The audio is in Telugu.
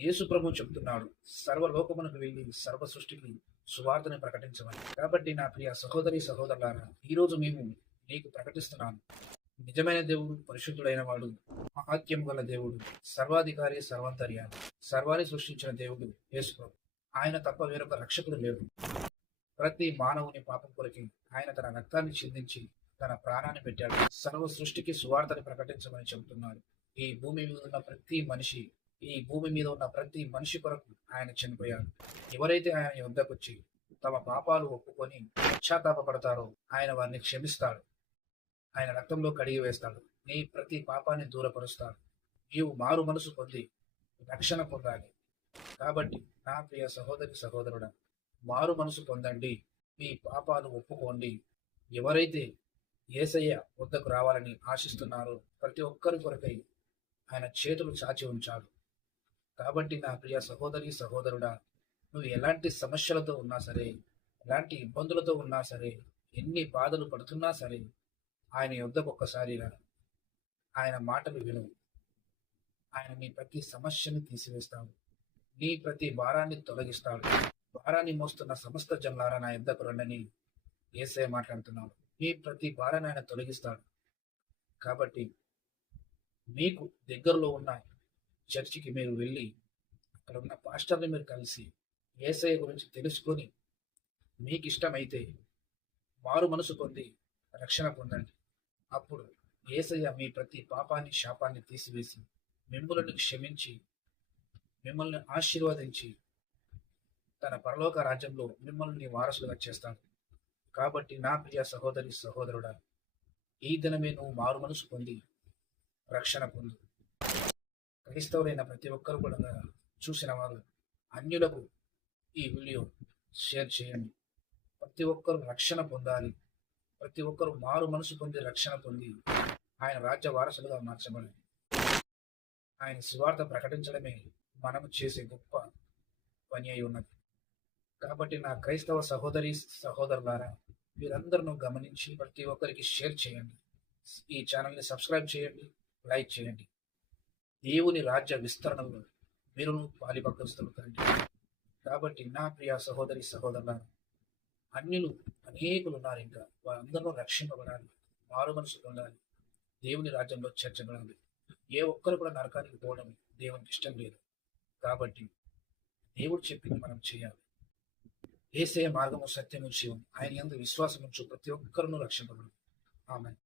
యేసు ప్రభు చెప్తున్నాడు, సర్వలోకమునకు వెళ్ళి సర్వ సృష్టికి సువార్తని ప్రకటించమని. కాబట్టి నా ప్రియ సహోదరి సహోదరులారా, ఈరోజు మేము నీకు ప్రకటిస్తున్నాను. నిజమైన దేవుడు, పరిశుద్ధుడైన వాడు, మహాత్యం గల దేవుడు, సర్వాధికారి, సర్వాంతర్యామి, సర్వాన్ని సృష్టించిన దేవుడు యేసు ప్రభు. ఆయన తప్ప వేరొక రక్షకుడు లేడు. ప్రతి మానవుని పాపం కొరకి ఆయన తన రక్తాన్ని చిందించి తన ప్రాణాన్ని పెట్టాడు. సర్వ సృష్టికి సువార్తని ప్రకటించమని చెబుతున్నాడు. ఈ భూమి మీద ఉన్న ప్రతి మనిషి ఈ భూమి మీద ఉన్న ప్రతి మనిషి కొరకు ఆయన చనిపోయాడు. ఎవరైతే ఆయన యొద్దకొచ్చి తమ పాపాలు ఒప్పుకొని పశ్చాత్తాపడతారో ఆయన వారిని క్షమిస్తాడు. ఆయన రక్తంలో కడిగి వేస్తాడు. నీ ప్రతి పాపాన్ని దూరపరుస్తాడు. నీవు మారు మనసు పొంది రక్షణ పొందాలి. కాబట్టి నా ప్రియ సహోదరి సహోదరుడా, మారు మనసు పొందండి. మీ పాపాలు ఒప్పుకోండి. ఎవరైతే యేసయ్య వద్దకు రావాలని ఆశిస్తున్నారో ప్రతి ఒక్కరి కొరకై ఆయన చేతులు చాచి ఉంచాడు. కాబట్టి నా ప్రియ సహోదరి సహోదరుడా, నువ్వు ఎలాంటి సమస్యలతో ఉన్నా సరే, ఎలాంటి ఇబ్బందులతో ఉన్నా సరే, ఎన్ని బాధలు పడుతున్నా సరే, ఆయన యొద్దకు ఒక్కసారి రా. ఆయన మాటలు విను. ఆయన నీ ప్రతి సమస్యని తీసివేస్తాడు. నీ ప్రతి భారాన్ని తొలగిస్తాడు. భారాన్ని మోస్తున్న సమస్త జనులారా నా యొద్దకు రండని యేసయ్య మాట్లాడుతున్నాడు. మీ ప్రతి భారాన్ని ఆయన తొలగిస్తాడు. కాబట్టి మీకు దగ్గరలో ఉన్న చర్చికి మీరు వెళ్ళి అక్కడ ఉన్న పాస్టర్ని మీరు కలిసి యేసయ్య గురించి తెలుసుకొని మీకు ఇష్టమైతే మారు మనసు పొంది రక్షణ పొందండి. అప్పుడు యేసయ్య మీ ప్రతి పాపాన్ని శాపాన్ని తీసివేసి మిమ్మల్ని క్షమించి మిమ్మల్ని ఆశీర్వదించి తన పరలోక రాజ్యంలో మిమ్మల్ని వారసులుగా చేస్తాడు. కాబట్టి నా ప్రియ సహోదరి సహోదరుడా, ఈ దినమే నువ్వు మారు మనసు పొంది రక్షణ పొందు. క్రైస్తవులైన ప్రతి ఒక్కరు కూడా చూసిన వారు అన్యులకు ఈ వీడియో షేర్ చేయండి. ప్రతి ఒక్కరు రక్షణ పొందాలి. ప్రతి ఒక్కరు మారు మనసు పొంది రక్షణ పొంది ఆయన రాజ్య వారసులుగా మార్చబడి ఆయన సువార్త ప్రకటించడమే మనము చేసే గొప్ప పని అయి ఉన్నది. కాబట్టి నా క్రైస్తవ సహోదరి సహోదరులారా, మీరందరూ గమనించి ప్రతి ఒక్కరికి షేర్ చేయండి. ఈ ఛానల్ని సబ్స్క్రైబ్ చేయండి, లైక్ చేయండి. దేవుని రాజ్య విస్తరణలో మీరును పాలిభక్తులు కండి. కాబట్టి నా ప్రియ సహోదరి సహోదరులారా, అన్యులు అనేకులు ఉన్నారు. ఇంకా వారందరూ రక్షింపబడాలి, మారు మనసు పొందాలి, దేవుని రాజ్యంలో చేర్చబడాలి. ఏ ఒక్కరు కూడా నరకానికి పోవడం దేవునికి ఇష్టం లేదు. కాబట్టి దేవుడు చెప్పింది మనం చేయాలి. యేసయ్య మార్గము, సత్యము, జీవం. ఆయన యందు విశ్వాసం ఉంచు ప్రతి ఒక్కరును రక్షింపబడు. ఆమేన్.